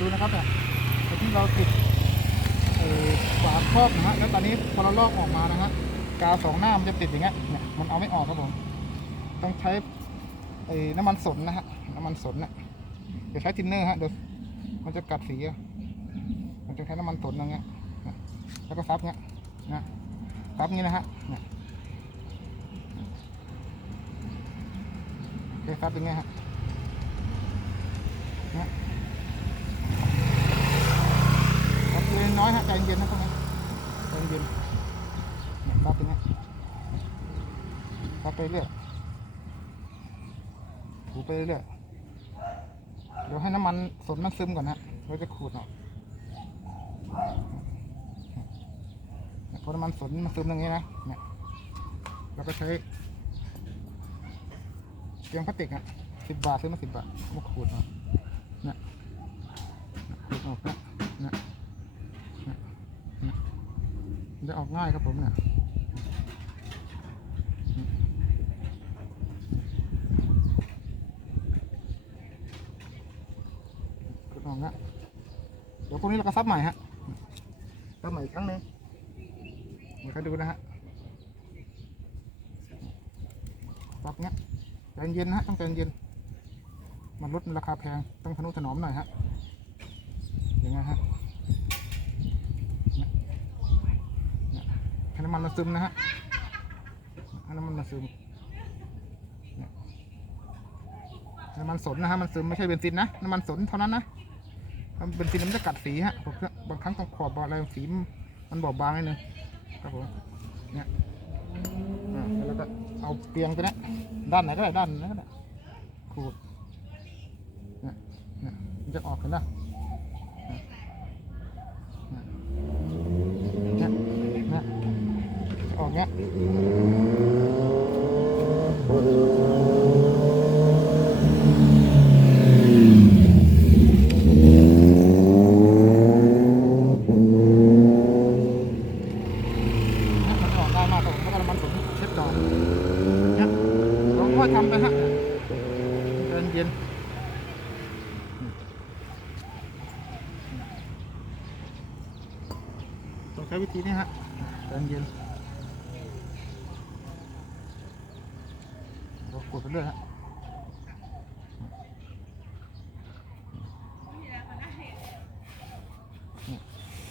ดูนะครับเนี่ยไอ้ที่เราติดฝาครอบนะฮะแล้วตอนนี้พอเราลอกออกมานะฮะกาวสองหน้ามันจะติดอย่างเงี้ยเนี่ยมันเอาไม่ออกครับผมต้องใช้ไอ้น้ำมันสนนะฮะน้ำมันสนเนี่ยจะใช้ทินเนอร์ฮะเดี๋ยวมันจะกัดสีอะมันจะใช้น้ำมันสนอย่างเงี้ยแล้วก็ซับเงี้ยนะซับงี้นะฮะเนี่ยโอเคซับอย่างเงี้ยฮะเนี่ย ครับเย็ น้อยฮะใจเย็นนะพวกนี้ใจเย็นเนี่ยครับตรงนี้ครับไปเรื่อยถูไปเรื่อยเดี๋ยวให้น้ำมันสดมันซึมก่อนนะเราจะขูดออกเนี่ยพอน้ำมันสดมันซึมอย่างนี้นะเนี่ยเราก็ใช้เกียงพลาสติกอะสิบบาทซื้อมาสิบบาทมาขูดเอาเนี่ยขูดออกนะเนี่ย มันจะออกง่ายครับผมเนี่ยกดออกนะเดี๋ยวพวกนี้เราก็ซับใหม่ฮะซับใหม่อีกครั้งหนึงเดี๋ยวเขาดูนะฮะซับเนี้ยใจเย็นนะฮะต้องใจเย็น มันลดราคาแพงต้องทนุถนอมหน่อยฮะอย่างเงี้ยฮะ ให้น้ำมันมันซึมนะฮะให้น้ำมันมันซึมน้ำมันสนนะฮะมันซึมไม่ใช่เบนซินนะน้ำมันสนเท่านั้นนะถ้าเบนซินมันจะกัดสีฮะบางครั้งต้องขอบอะไรสีมันบอบบางนิดนึงครับผมเนี่ยแล้วก็เอาเตียงไปนะด้านไหนก็ได้ด้านไหนก็ได้ขูดเนี่ยเนี่ยมันจะออกเห็นปะเนี่ยเนี่ย ออกเงี้ยเนี่ยมันออกได้มากครับผมแล้วก็น้ำมันผมเช็ดก่อนเนี่ยเราค่อย ทำไปฮะใจเย็นต้องใช้วิธีนี้ฮะใจเย็นเรากดไปเรื่อยฮะ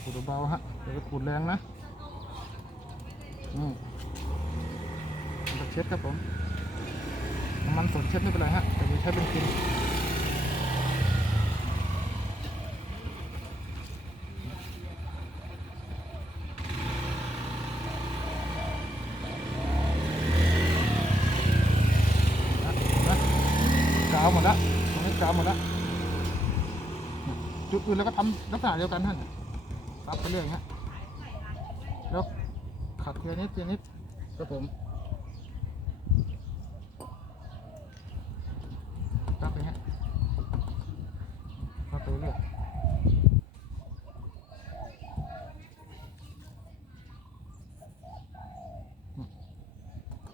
ขูดเบาฮะเดี๋ยวขูดแรงนะนี่เราเช็ดครับผม มันสดเช็ดไม่เป็นไรฮะแต่จะใช้เป็นกินกาวหมดละตรงนี้กาวหมดละจุดอื่นแล้วก็ทำลักษณะเดียวกันท่านซับไปเรื่อยฮะแล้วขัดเทียนิดเทียนิดครับผมซับไปฮะ นี่ย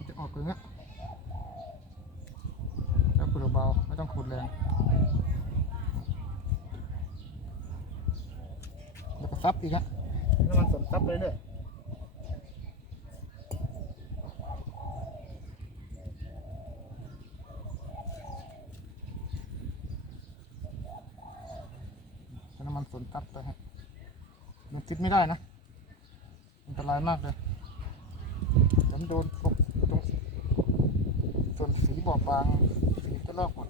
จะออกเลยฮะแล้วขุดเบาไม่ต้องขุดแรงแล้วก็ซับอีกฮะแล้วมันสนซับเลยเนี่ย มันสนซับไปฮะมันคิดไม่ได้นะอันตรายมากเลยผมโดนตกตรงส่วนสีบอบบางสีก็ลอกหมด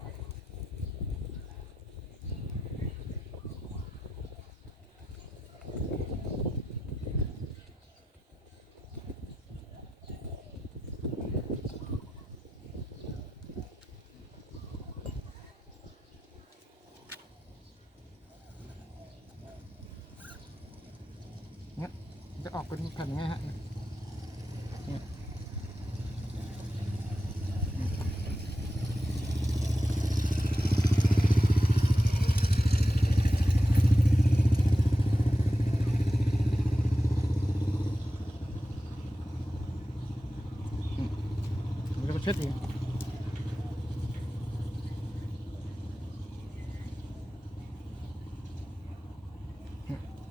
เนี่ยจะ ออกเป็นแผ่นอย่างเงี้ยฮะเนี่ยมันจะมเช็ดเอง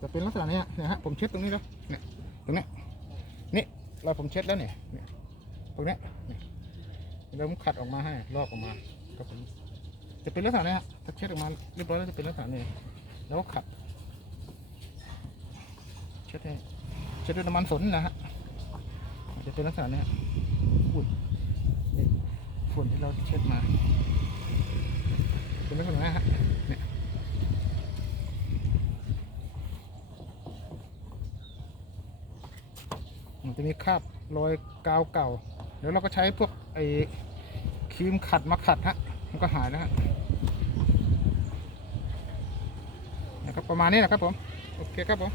จะเป็นลักษณะนี้ฮะเนี่ยฮะผมเช็ดตรงนี้แล้วเนี่ย ตรงนี้นี่เราผมเช็ดแล้วเนี่ยตรงนี้เนี่ยเดี๋ยวผมขัดออกมาให้ลอกออกมาครับผมจะเป็นลักษณะนี้ฮะถ้าเช็ดออกมาเรียบร้อยแล้วจะเป็นลักษณะนี้แล้วขัด เช็ดให้เช็ดด้วยน้ำมันสนนะฮะจะเป็นลักษณะนี้อุ้ยฝุ่นที่เราเช็ดมา เป็นลักษณะนี้ฮะเนี่ยมัน จะมีคราบรอยกาวเก่า เดี๋ยวเราก็ใช้พวกไอ้ครีมขัดมาขัดฮะมันก็หายนะฮะนะครับประมาณนี้นะครับผม โอเคครับผม